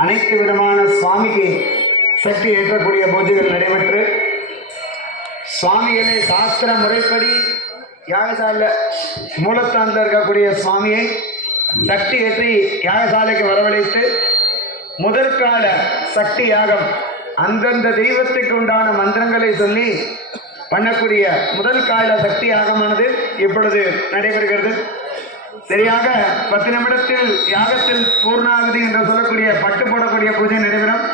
அனைத்து விதமான சுவாமிக்கு சக்தி ஏற்றக்கூடிய பூஜைகள் நடைபெற்று சுவாமிகளை சாஸ்திர முறைப்படி யாகசால மூலத்தாண்டில் இருக்கக்கூடிய சுவாமியை சக்தி ஏற்றி யாகசாலைக்கு வரவழைத்து முதற்கால சக்தி யாகம் அந்தந்த தெய்வத்துக்கு உண்டான மந்திரங்களை சொல்லி பண்ணக்கூடிய முதல் கால சக்தி யாகமானது இப்பொழுது நடைபெறுகிறது. சரியாக 10 நிமிடத்தில் யாகத்தில் பூர்ணாகுதி என்று சொல்லக்கூடிய பட்டு போடக்கூடிய பூஜை நடைபெறும்.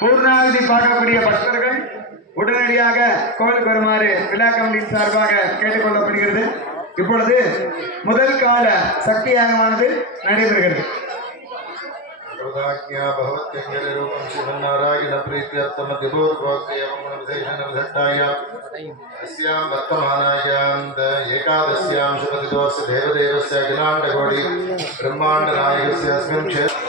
பூர்ணாகுதி பார்க்கக்கூடிய பக்தர்கள் உடனடியாக கோவிலுக்கு வருமாறு விழா கமிட்டியின் சார்பாக கேட்டுக்கொள்ளப்படுகிறது. இப்பொழுது முதல் கால சக்தி யாகமானது நடைபெறுகிறது. ब्रह्मांड नायकस्य अस्मिन् क्षेत्रे